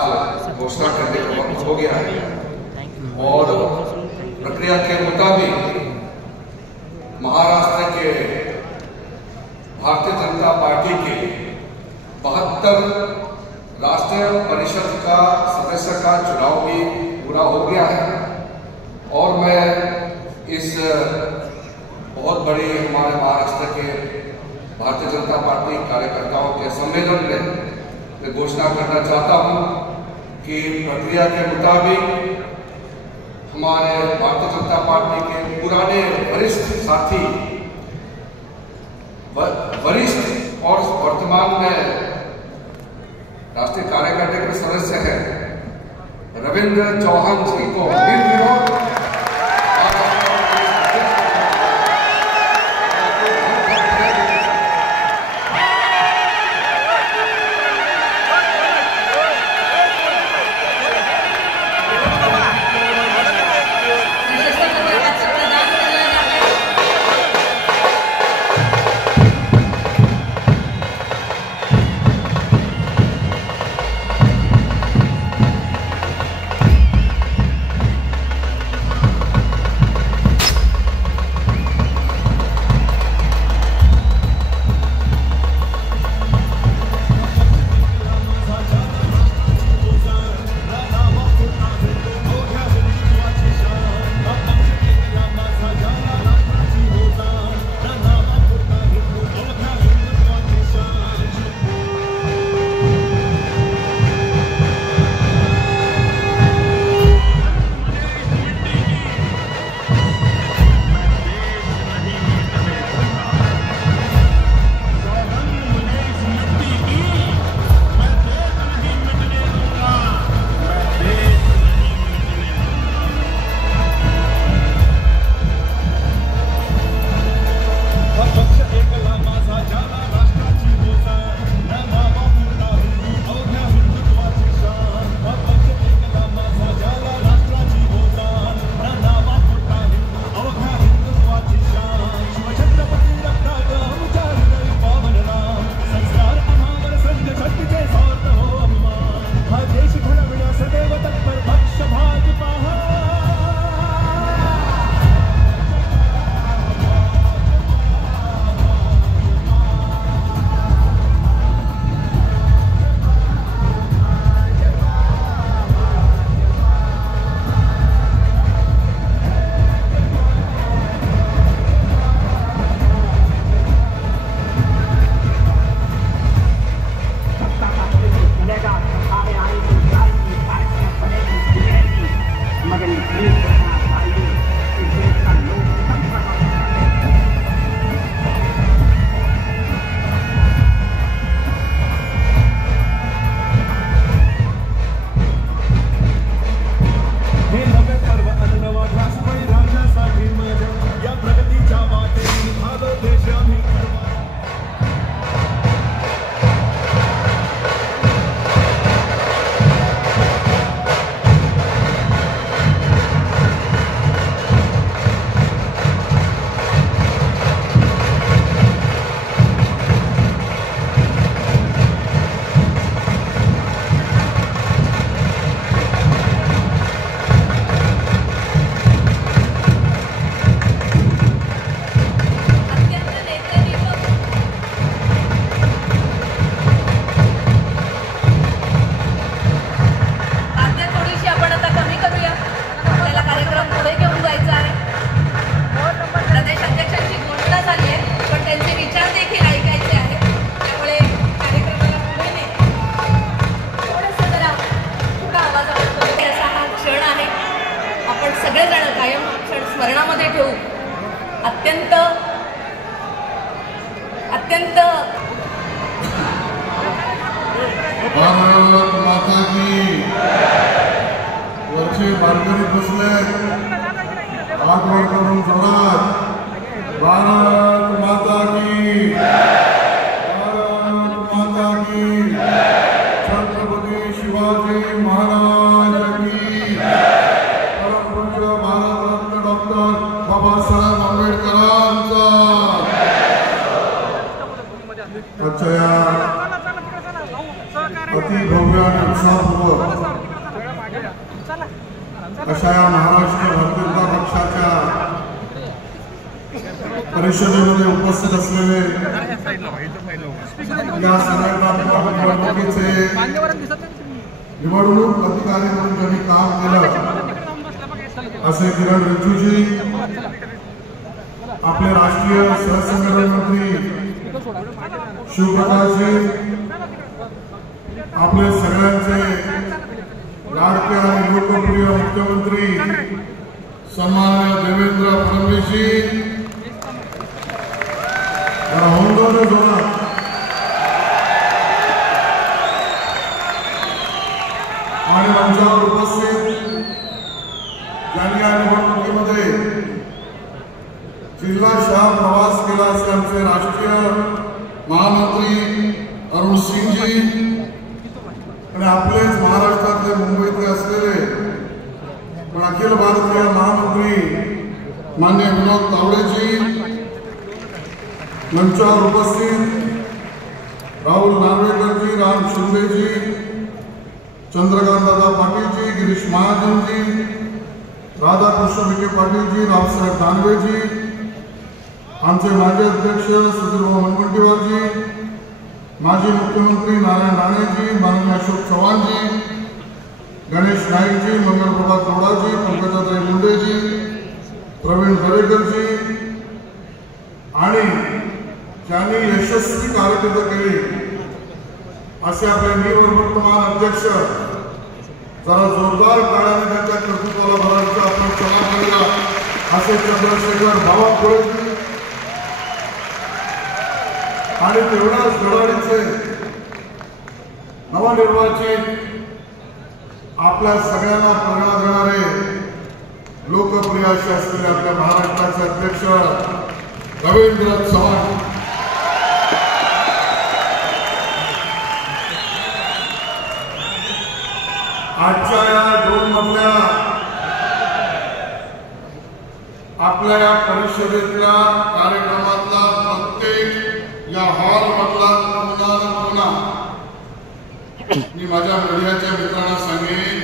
घोषणा करने का वक्त हो गया है और प्रक्रिया के मुताबिक महाराष्ट्र के भारतीय जनता पार्टी के 72 राष्ट्रीय परिषद का सदस्य का चुनाव भी पूरा हो गया है और मैं इस बहुत बड़ी हमारे महाराष्ट्र के भारतीय जनता पार्टी कार्यकर्ताओं के सम्मेलन में मैं घोषणा करना चाहता हूं कि प्रक्रिया के मुताबिक हमारे भारतीय जनता पार्टी के पुराने वरिष्ठ साथी वरिष्ठ और वर्तमान में राष्ट्रीय कार्यकारिणी के सदस्य हैं रविंद्र चौहान जी को निर्विरोध सगळेजण कायम क्षण स्मरणामध्ये ठेवू. अत्यंत अत्यंत भारत माता की वरचे मार्गरी बसले आठवण करून जोरात भारत माता की भारत माता की छत्रपती शिवाजी महाराज की परमपूज्य भारतरत्न डॉक्टर बाबासाहेब आंबेडकरांचा आजच्या अति भव्य विश्वासपूर्वक अशा या महाराष्ट्र भारतीय जनता पक्षाच्या परिषदेमध्ये उपस्थित असलेले या संघटनात्मक निवडणुकीचे निवडणूक अधिकारी म्हणून ज्यांनी काम केलं असे किरण रिजिजूजी, आपले राष्ट्रीय सहसंघटन मंत्री शिवप्रकाशजी, आपले सगळ्यांचे लाडके आणि लोकप्रिय मुख्यमंत्री सन्माननीय देवेंद्र फडणवीसजी, होंदोने जोरात आणि मंचावर उपस्थित ज्यांनी या निवडणुकीमध्ये जिल्हा शहा प्रवास केला असे आमचे राष्ट्रीय महामंत्री अरुण सिंगजी आणि आपलेच महाराष्ट्रातले मुंबईतले असलेले पण अखिल भारतीय महामंत्री मान्य विनोद तावडेजी, मंचावर उपस्थित राहुल नार्वेकरजी, राम शिंदेजी, चंद्रकांत दादा पाटीलजी, गिरीश महाजनजी, राधाकृष्ण विखे पाटीलजी, रावसाहेब दानवेजी, आमचे माजी अध्यक्ष सुधीरभाऊ मुनगंटीवारजी, माजी मुख्यमंत्री नारायण राणेजी, माननीय अशोक चव्हाणजी, गणेश नाईकजी, मंगलप्रभा तोडाजी, पंकजाताई मुंडेजी, प्रवीण दरेकरजी आणि ज्यांनी यशस्वी कारकीर्द केली असे आपले निवर्तमान अध्यक्ष, जरा जोरदार काळाने त्यांच्या कर्तृत्वाला भरायचा आपण चला करूया असे चंद्रशेखर बावनकुळेजी आणि तेवढ्याच धडाडीचे नवनिर्वाचित आपल्या सगळ्यांना प्रेरणा देणारे लोकप्रिय असे असलेले आपल्या महाराष्ट्राचे अध्यक्ष रवींद्र चव्हाण, आजच्या या ड्रोनमधल्या आपल्या या परिषदेतल्या कार्यक्रमातला प्रत्येक या हॉल मधला कोणा मी माझ्या मीडियाच्या मित्रांना सांगेन,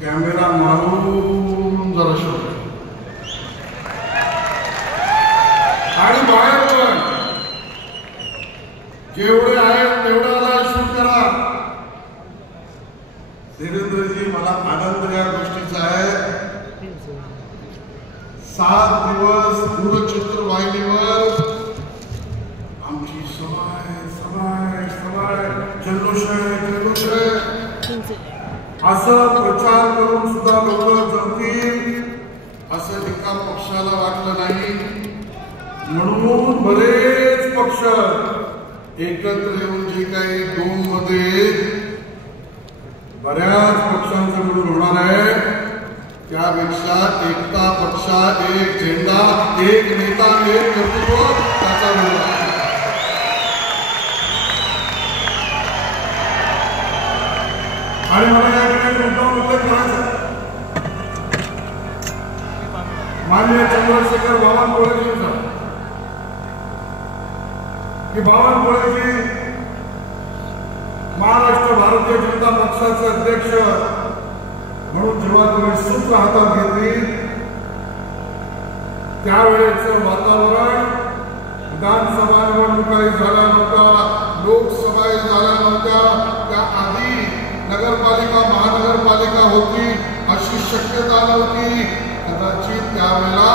कॅमेरा मारून जरा शोध आणि बाहेर पण जेवढे आहेत तेवढ्याला शूट करा. देवेंद्रजी, मला आनंद या गोष्टीचा आहे, 7 दिवस दूरचित्रवाहिनीवर आमची सभाय सभाय सभाय जल्लोष असं प्रचार करून सुद्धा लोक जमतील असं एका पक्षाला वाटलं नाही. म्हणून बरेच पक्ष एकत्र येऊन जे काही दोनमध्ये बऱ्याच पक्षांचं मिळून होणार आहे, त्यापेक्षा एकता पक्षा, एक झेंडा, एक नेता, एक कर्तृत्व त्याचा मिळणार. आणि मला या ठिकाणी मुद्दा उल्लेख करायचा, माननीय चंद्रशेखर बावनकुळेजींचा, की बावनकुळेजी महाराष्ट्र भारतीय जनता पक्षाचे अध्यक्ष म्हणून जेव्हा तुम्ही सूत्र हातात घेतली त्यावेळेचं वातावरण विधानसभा निवडणुकाही झाल्या नव्हत्या, लोकसभाही झाल्या नव्हत्या, त्या आधी नगरपालिका महानगरपालिका होती अशी शक्यता नव्हती. कदाचित त्यावेळेला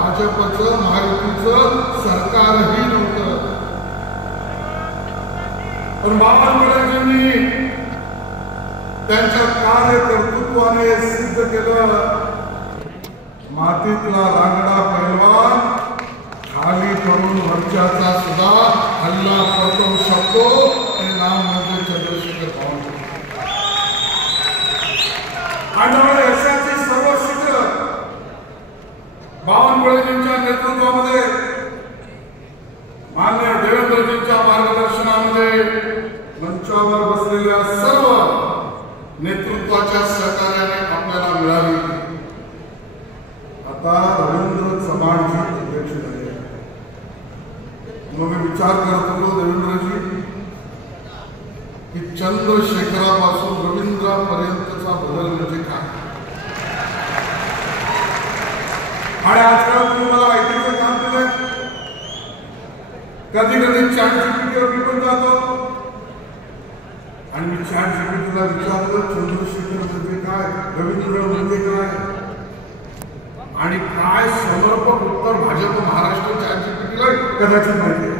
भाजपचं महायुतीचं सरकारही नव्हतं. पण बावनकुळेजींनी त्यांच्या कार्यकर्तृत्वाने सिद्ध केलं, मातीतला रांगडा पैलवान खाली पडून वरच्याचा सुद्धा हल्ला परतवू शकतो. हे नाव म्हणजे चंद्रशेखर बावनकुळे. आणि यशाची सर्व शिखर बावनकुळेजींच्या नेतृत्वामध्ये, मान्य देवेंद्रजींच्या मार्गदर्शनामध्ये मंचावर बसलेल्या सर्व नेतृत्वाच्या सहकार्याने आपल्याला मिळाली. आता रवींद्र चव्हाणजी अध्यक्ष झाले. मग मी विचार करत होतो, देवेंद्रजी कधी कधी ChatGPTवर मी पण जातो आणि मी ChatGPTला विचारलं चंद्रशेखर म्हणजे काय, रवींद्र म्हणजे काय, आणि काय समर्पक उत्तर भाजप महाराष्ट्र ChatGPTला कदाचित माहिती आहे.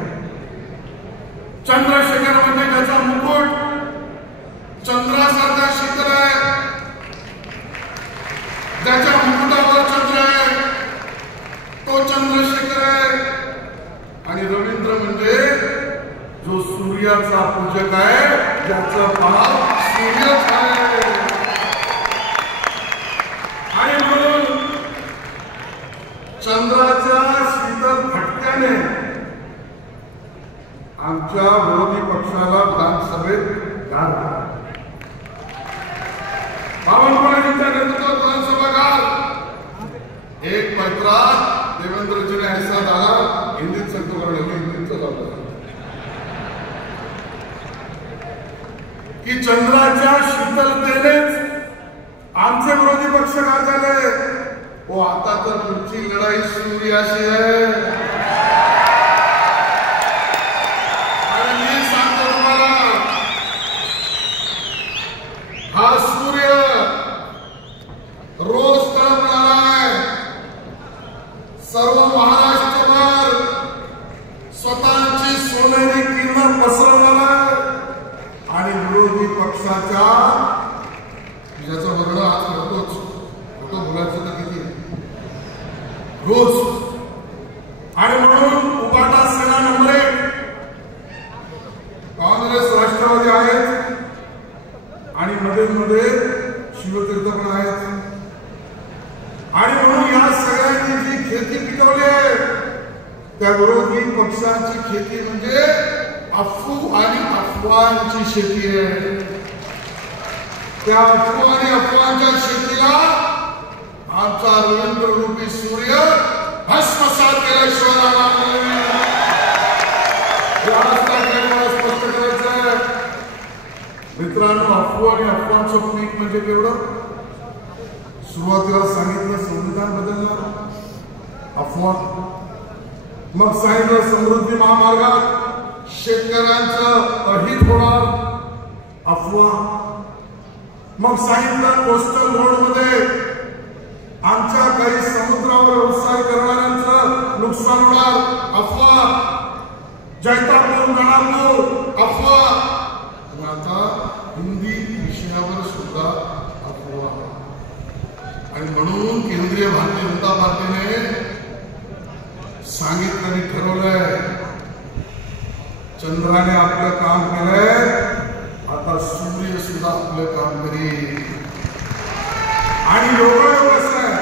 चंद्रशेखर म्हणजे त्याचा मुकुट चंद्रासारखा शीतल आहे, ज्याच्या मुकुटावर चंद्र आहे तो चंद्रशेखर आहे. आणि रवींद्र म्हणजे जो सूर्याचा पूजक आहे, ज्याचा भाव सूर्यच आहे. आणि म्हणून चंद्राच्या शीतल फटक्याने आमच्या विरोधी पक्षाला विधानसभेत गार झाला. बावनकुळेंच्या नेतृत्वात विधानसभा गार. एक पत्रा देवेंद्र जी ने ऐसा डाला, हिंदीत सांगतो कारण हिंदीचं झालं की चंद्राच्या शीतलतेनेच आमचे विरोधी पक्ष गार झाले. वो आता तर तुमची लढाई सूर्याशी आहे. आणि मी सांगतो तुम्हाला, हा सूर्य रोज तळपणारा आहे. सर्व महाराष्ट्रभर स्वतःची सोनेरी किरण पसरवणार आहे. आणि विरोधी पक्षाच्या ज्याचं वर्णन आज करतोच, खोटं बोलायचं तर किती रोज. आणि म्हणून उबाटा सेना नंबर 1 काँग्रेस राष्ट्रवादी आहेत आणि मध्ये मध्ये शिवतीर्थ पण आहेत. आणि म्हणून या सगळ्यांनी जी खेती पिकवली आहे त्या विरोधी पक्षांची खेती म्हणजे अफू आणि अफवांची शेती आहे. त्या अफू आणि अफवांच्या शेतीला आमचा रवींद्र रूपी सूर्य भस्मसात केल्याशिवाय राहणार नाही. स्पष्ट करायचं आहे मित्रांनो. अफू आणि अफवांचं पीक म्हणजे केवढं. सुरुवातीला सांगितलं संविधान बदलणार, अफवा. मग सांगितलं समृद्धी महामार्गात शेतकऱ्यांचं अहित होणार, अफवा. मग सांगितलं कोस्टल रोड मध्ये आमच्या काही समुद्रावर व्यवसाय करणाऱ्यांचं नुकसान होणार, अफवा. जैतापूर गणापूर, अफवा. आता हिंदी विषयावर सुद्धा अफवा. आणि म्हणून केंद्रीय भारतीय जनता पार्टीने सांगितलं आणि ठरवलंय, चंद्राने आपलं काम केलंय, आता सूर्य सुद्धा आपलं काम करेल. आणि योगायोग असं आहे,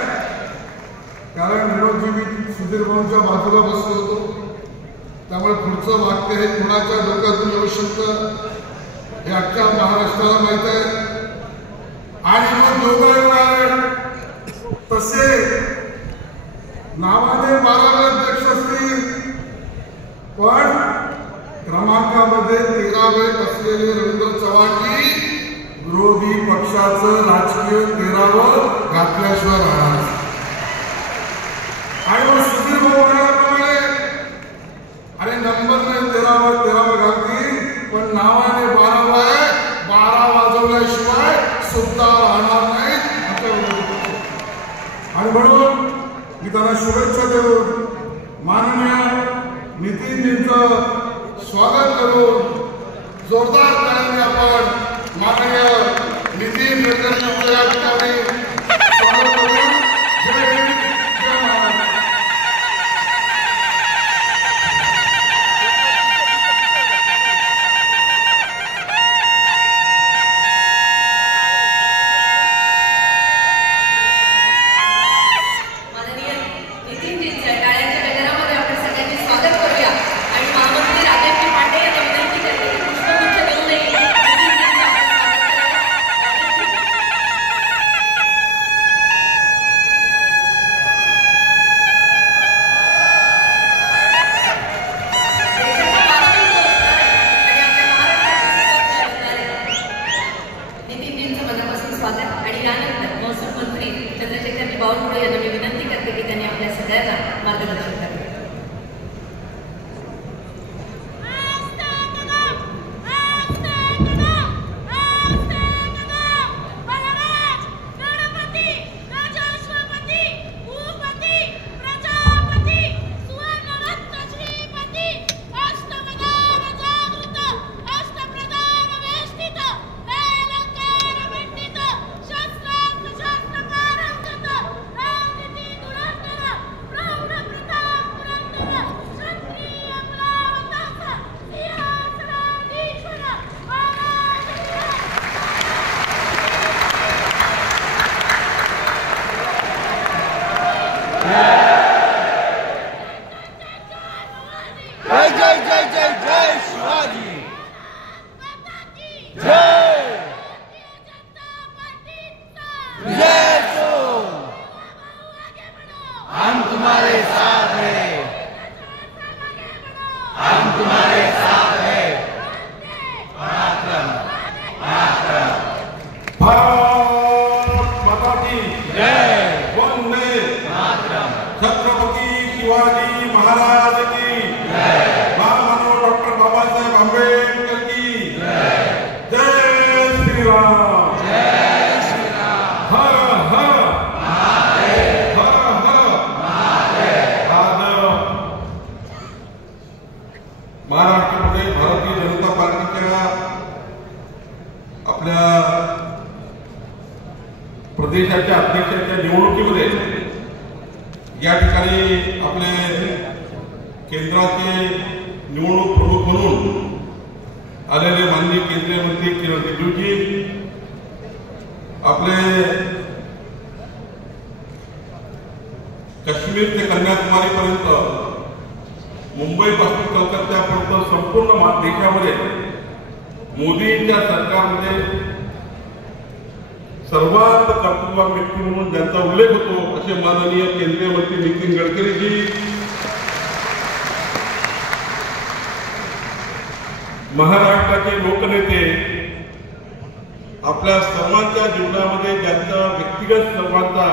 कारण विनोदजी मी सुधीर भाऊंच्या बाजूला बसलो होतो, त्यामुळे पुढचं वाक्य हे कुणाच्या डोक्यातून येऊ शकतं हे अख्ख्या महाराष्ट्राला माहित आहे. आणि मग योगायोग आहे तसे नावाने 12 अध्यक्ष असतील, पण क्रमांकामध्ये 13वे असलेले रवींद्र चव्हाणजी विरोधी पक्षाचं राजकीय 13वं घातल्याशिवाय राहणार. आणि मग सुधीर भाऊ म्हणाल्याप्रमाणे अरे नंबर नाही 13वं घालतील, पण नावाने 12वा आहे, 12 वाजवल्याशिवाय सुद्धा राहणार नाही. आणि म्हणून मी त्यांना शुभेच्छा देऊन माननीय नितीनजींचं स्वागत करून जोरदार टाळ्यांनी आपण माननीय नितीन गडकरींचं या ठिकाणी स्वागत करून जय हिंद, जय महाराष्ट्र. वंदे छत्रपती शिवाजी महाराज की महामानव डॉक्टर बाबासाहेब आंबेडकर की जय श्रीराम। हर हर हर हर। आज महाराष्ट्रामध्ये भारतीय जनता पार्टीच्या आपल्या प्रदेशाच्या अध्यक्षाच्या निवडणुकीमध्ये या ठिकाणी आपले केंद्राचे निवडणूक प्रमुख म्हणून आलेले माननीय केंद्रीय मंत्री किरण रिजिजूजी, आपले काश्मीर ते कन्याकुमारी पर्यंत, मुंबई पासून कलकत्त्यापर्यंत संपूर्ण देशामध्ये मोदींच्या सरकारमध्ये सर्वात कर्तृत्ववान व्यक्ती म्हणून ज्यांचा उल्लेख होतो असे माननीय केंद्रीय मंत्री नितीन गडकरीजी, महाराष्ट्राचे लोकनेते, आपल्या सर्वांच्या जीवनामध्ये ज्यांचा व्यक्तिगत सर्वांचा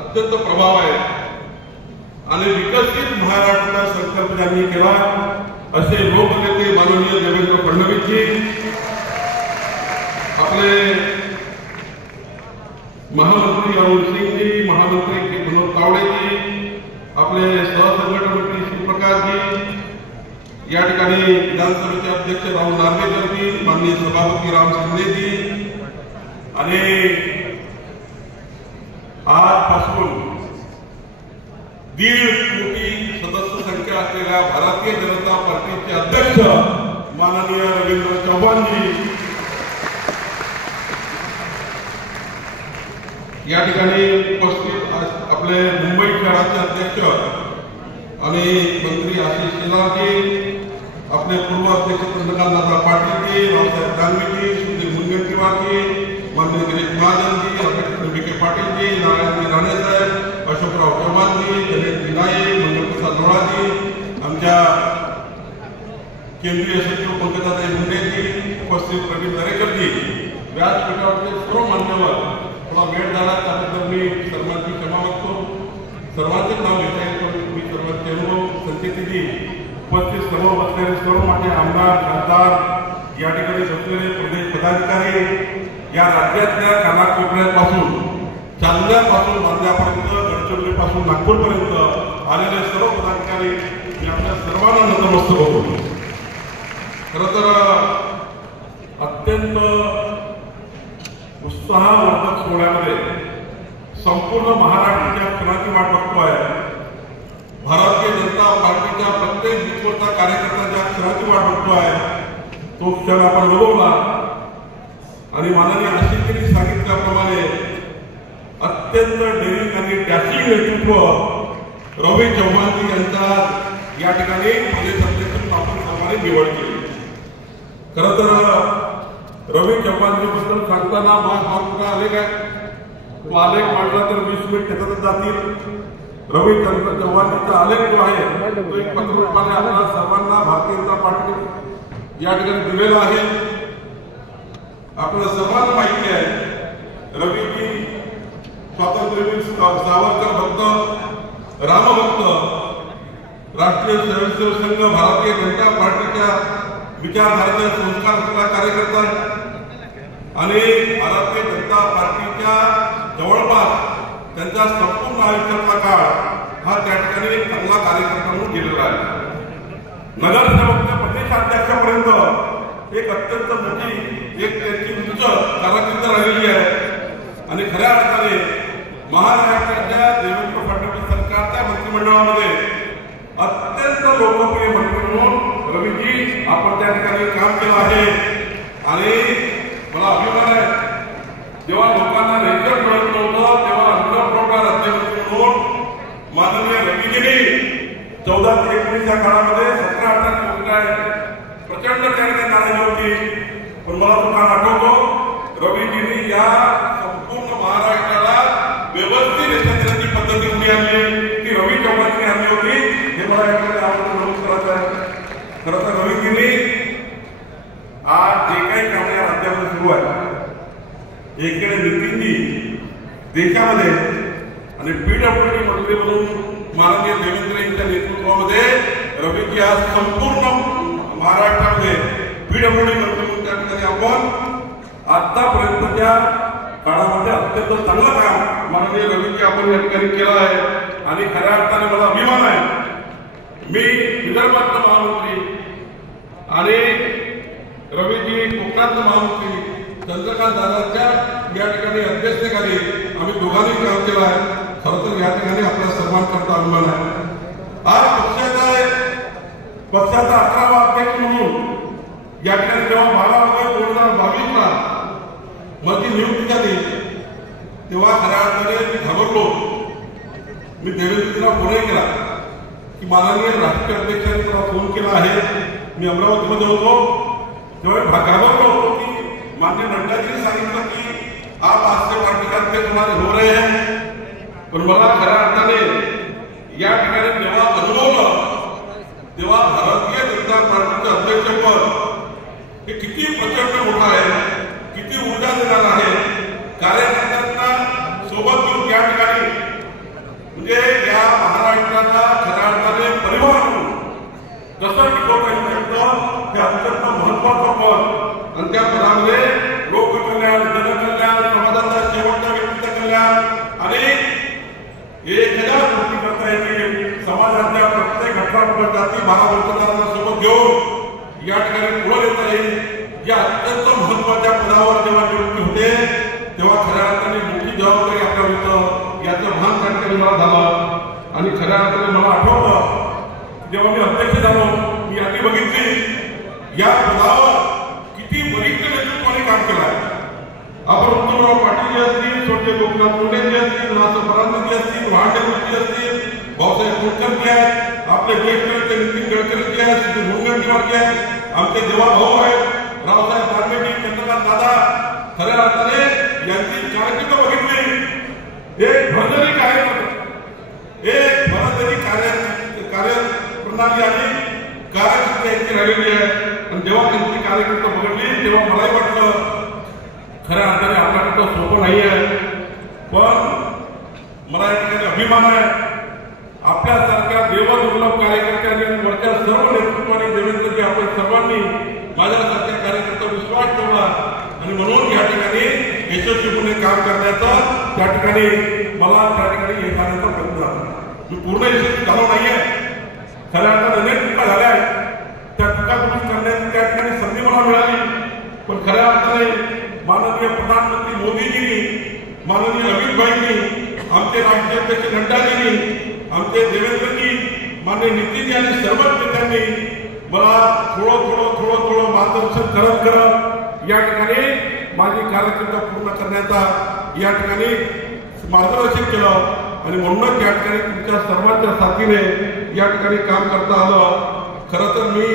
अत्यंत प्रभाव आहे आणि विकसित महाराष्ट्राचा संकल्प ज्यांनी केला असे लोकनेते माननीय देवेंद्र फडणवीसजी, आपले महामंत्री अरुण सिंगजी, महामंत्री विनोद तावडेजी, आपले सहसंघटन मंत्री शिवप्रकाशजी, या ठिकाणी विधानसभेचे अध्यक्ष राहुल नार्वेकरजी, माननीय सभापती राम शिंदेजी आणि आजपासून 1.5 कोटी सदस्य संख्या असलेल्या भारतीय जनता पार्टीचे अध्यक्ष माननीय रवींद्र चव्हाणजी, या ठिकाणी उपस्थित आपले मुंबई शहराचे अध्यक्ष आणि मंत्री आशिष शेलारजी, आपले पूर्व अध्यक्ष चंद्रकांत पाटीलजी, रावसाहेब दानवेजी, सुधीर मुनगंटीवारजी, माननीय गिरीश महाजनजी, राकेश विखे पाटीलजी, नारायणजी राणेसाहेब, अशोकराव चव्हाणजी, गणेश विनाये, मंगलप्रसाद लोढाजी, आमच्या केंद्रीय सचिव पंकजाताई मुंडेजी, उपस्थित प्रवीण दरेकरजी, व्यासपीठावरचे सर्व मान्यवर, थोडा वेळ झाला त्याबद्दल मी सर्वांची क्षमा मागतो. सर्वांचे नाव घेता येईल पण मी सर्वांचे अनुभव संकेतीजी, उपस्थित सर्व बसलेले सर्व माझे आमदार, खासदार, या ठिकाणी बसलेले प्रदेश पदाधिकारी, या राज्यातल्या कानाकोपऱ्यापासून, चांदण्यापासून बांद्यापर्यंत, गडचिरोलीपासून नागपूरपर्यंत आलेले सर्व पदाधिकारी, मी आपल्या सर्वांना नतमस्तक होतो. खरं तर अत्यंत उत्साहवर्धक सोहळ्यामध्ये संपूर्ण महाराष्ट्राच्या क्षणाची वाट बघतो आहे. भारतीय जनता पार्टीच्या प्रत्येक विश्वता कार्यकर्त्याच्या क्षणाची वाट बघतो आहे. तो क्षण आपण बघवला आणि माननीय आशिषजींनी सांगितल्याप्रमाणे अत्यंत डेअरिंग आणि डॅशिंग नेतृत्व रवी चव्हाणजी यांचा या ठिकाणी प्रदेश अध्यक्ष म्हणून आपण सर्वांनी निवड केली. खरं तर रवी चव्हाणजीबद्दल सांगताना हा कुठला आलेख आहे, तो आलेख मांडला तर 20 मिनिट त्याच्यातच जातील. रवी चव्हाणजीचा आलेख जो आहे तो एक पत्ररूपाने आपल्या सर्वांना भारतीय जनता पार्टी या ठिकाणी दिलेला आहे. आपल्याला सर्वांना माहिती आहे रवीजी स्वातंत्र्यवीर, सावरकर भक्त, रामभक्त, राष्ट्रीय स्वयंसेवक संघ, भारतीय जनता पार्टीच्या विचारधारेचा संस्कार असलेला कार्यकर्ता आहे आणि भारतीय जनता पार्टीच्या जवळपास त्यांचा संपूर्ण आयुष्याचा काळ हा त्या ठिकाणी एक चांगला कार्यकर्ता म्हणून गेलेला आहे. नगरसेवक ते प्रदेशाध्यक्षापर्यंत एक अत्यंत मोठी एक त्यांची उच्च कारकीर्द राहिलेली आहे आणि खऱ्या अर्थाने महाराष्ट्राच्या देवेंद्र फडणवीस सरकारच्या मंत्रिमंडळामध्ये अत्यंत लोकप्रिय मंत्री म्हणून रवीजी आपण त्या ठिकाणी काम केलं आहे आणि मला अभिमान आहे. जेव्हा लोकांना रेशन मिळत नव्हतं तेव्हा अन्नपुरवठा राज्यमंत्री म्हणून माननीय रवीजींनी 14 ते 19 या काळामध्ये 17-18 कोटी प्रचंड त्याने नाराजी होती. पण मला तुम्हाला आठवतो रवीजींनी या संपूर्ण महाराष्ट्राला व्यवस्थित रेशन देण्याची पद्धती पुढे आणली ती रवी चव्हाणजींनी आणली होती. हे मला याकडे नमूद करायचं आहे. खरं तर रवीजींनी आज जे काही काम या राज्यामध्ये सुरू आहे, एकीकडे नितीनजी देशामध्ये आणि पीडब्ल्यूडी मंत्री म्हणून माननीय देवेंद्र यांच्या नेतृत्वामध्ये रवीजी आज संपूर्ण महाराष्ट्रामध्ये पीडब्ल्यूडी मंत्री म्हणून त्या ठिकाणी आपण आतापर्यंतच्या काळामध्ये अत्यंत चांगलं काम माननीय रवीजी आपण या ठिकाणी केलं आहे आणि खऱ्या अर्थाने मला अभिमान आहे. मी विदर्भातला महामंत्री आणि रवीजी कोकणातला महामंत्री चंद्रकांत दादांच्या या ठिकाणी अध्यक्षतेखाली आम्ही दोघांनी काम केलं आहे. खरं तर या ठिकाणी आपल्या सर्वांकरता अभिमान आहे. आज पक्षाचा 11वा अध्यक्ष म्हणून या ठिकाणी जेव्हा 12 ऑगस्ट 2022ला माझी नियुक्ती झाली तेव्हा खऱ्या अर्थाने मी घाबरलो. मी देवेंद्रजीला फोनही केला की माननीय राष्ट्रीय अध्यक्षांनी मला फोन केला आहे. मी अमरावतीमध्ये होतो तेव्हा घाबरलो होतो की माननीय नड्डाजींनी सांगितलं की आप आज से पार्टी का अध्यक्ष हमारे हो रहे हैं. पण मला खऱ्या अर्थाने या ठिकाणी जेव्हा अनुभवलं तेव्हा भारतीय जनता पार्टीचं अध्यक्षपद हे किती प्रचंड मोठं आहे, किती ऊर्जा देणार आहे. कार्यकर्त्यांना सोबत घेऊन या ठिकाणी म्हणजे या महाराष्ट्राचा खऱ्या अर्थाने परिवार म्हणून जसं टिकवता येऊ शकतं हे अत्यंत महत्वाचं पद आणि त्या पदामध्ये लोककल्याण, जनकल्याण, समाजाचा शेवटच्या व्यक्तीचं कल्याण आणि 1000 गोष्टी करता येतील. समाजाच्या प्रत्येक घटकांवर जाती महामंत्र्यांना सोबत घेऊन या ठिकाणी पुढे येता येईल. या अत्यंत महत्वाच्या पदावर जेव्हा नियुक्ती होते तेव्हा खऱ्या अर्थाने मोठी जबाबदारी आपल्यावर येतं याचं भान त्या ठिकाणी मला झालं. आणि खऱ्या अर्थाने मला आठवतं जेव्हा मी अध्यक्ष झालो मी यादी बघितली या पदावर किती वरिष्ठ नेतृत्वाने काम केलं आहे. आपण उत्तमराव पाटील जी असतील, स्वर्गीय गोपीनाथ मुंडे जी असतील, नाथ परांजपे असतील, महादेवजी असतील, भाऊसाहेब खोतकर जी आहेत, आपले ज्येष्ठ नेते नितीन गडकरी जी आहेत, श्री मुनगंटीवार जी आहेत, आमचे देवा भाऊ आहेत रावसाहेब दानवेजी, चंद्रकांत दादा. खऱ्या अर्थाने यांची कारकीर्द बघितली एक भरजरी कार्यप्रणाली आणि कार्यकिर्द यांची राहिलेली आहे. आणि जेव्हा त्यांची कार्यकिर्द बघितली तेव्हा मलाही वाटलं खऱ्या अर्थाने आपल्याकडे सोपं नाही आहे. पण मला या ठिकाणी अभिमान आहे आपल्यासारख्या देवदुर्लभ कार्यकर्त्यांनी वरच्या सर्व नेतृत्वाने देवेंद्रजी आपण सर्वांनी माझ्यासारख्या कार्यकर्त्यावर विश्वास ठेवला आणि म्हणून या ठिकाणी यशस्वीपणे काम करण्याचा त्या ठिकाणी मला त्या ठिकाणी येण्याचा प्रयत्न झाला. मी पूर्ण यशस्वी झालो नाहीये. खऱ्या अर्थाने अनेक चुका झाल्या आहेत. त्या चुका दुरुस्त करण्याची त्या ठिकाणी संधी मला मिळाली. पण खऱ्या अर्थाने माननीय प्रधानमंत्री मोदीजींनी, माननीय अमित भाईंनी, आमचे राष्ट्रीय अध्यक्ष नड्डाजींनी, आमचे देवेंद्रजी, माननीय नितीनजी आणि सर्वच नेत्यांनी मला थोडं मार्गदर्शन करत या ठिकाणी माझी कारकीर्द पूर्ण करण्याचा या ठिकाणी मार्गदर्शन केलं. आणि म्हणूनच या ठिकाणी तुमच्या सर्वांच्या साथीने या ठिकाणी काम करता आलं. खरं तर मी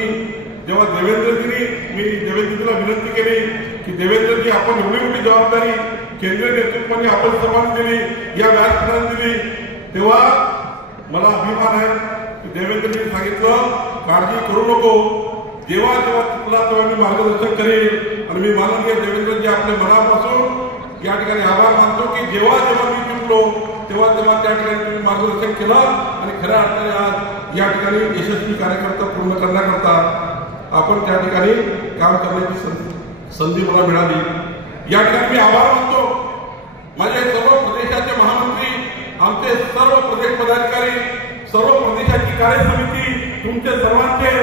जेव्हा देवेंद्रजीला विनंती केली की देवेंद्रजी आपण एवढी मोठी जबाबदारी केंद्रीय नेतृत्वाने आपण सर्वांनी दिली, या व्यासपीठाने दिली, तेव्हा मला अभिमान आहे की देवेंद्रजींनी सांगितलं काळजी करू नको, जेव्हा चुकला तेव्हा मी मार्गदर्शन करेल. आणि मी माननीय देवेंद्रजी आपल्या मनापासून या ठिकाणी आभार मानतो की जेव्हा मी चुकलो तेव्हा त्या ठिकाणी तुम्ही मार्गदर्शन केलं आणि खऱ्या अर्थाने आज या ठिकाणी यशस्वी कार्यकर्ता पूर्ण करण्याकरता आपण त्या ठिकाणी काम करण्याची संधी मला मिळाली. या ठिकाणी मी आभार मानतो माझे सर्व प्रदेशाचे महामंत्री, आमचे सर्व प्रदेश पदाधिकारी, सर्व प्रदेशाची कार्यसमिती, तुमचे सर्वांचे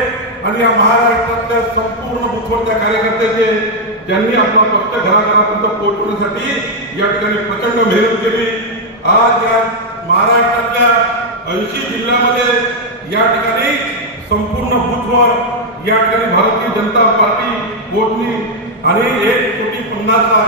आणि या महाराष्ट्रातल्या संपूर्ण बुथवरच्या कार्यकर्त्याचे ज्यांनी आपला पक्ष घराघरापर्यंत पोहोचवण्यासाठी या ठिकाणी प्रचंड मेहनत केली. आज या महाराष्ट्रातल्या 80 जिल्ह्यामध्ये या ठिकाणी संपूर्ण बूथवर या ठिकाणी भारतीय जनता पार्टी पोहोचली आणि 1,50,00,000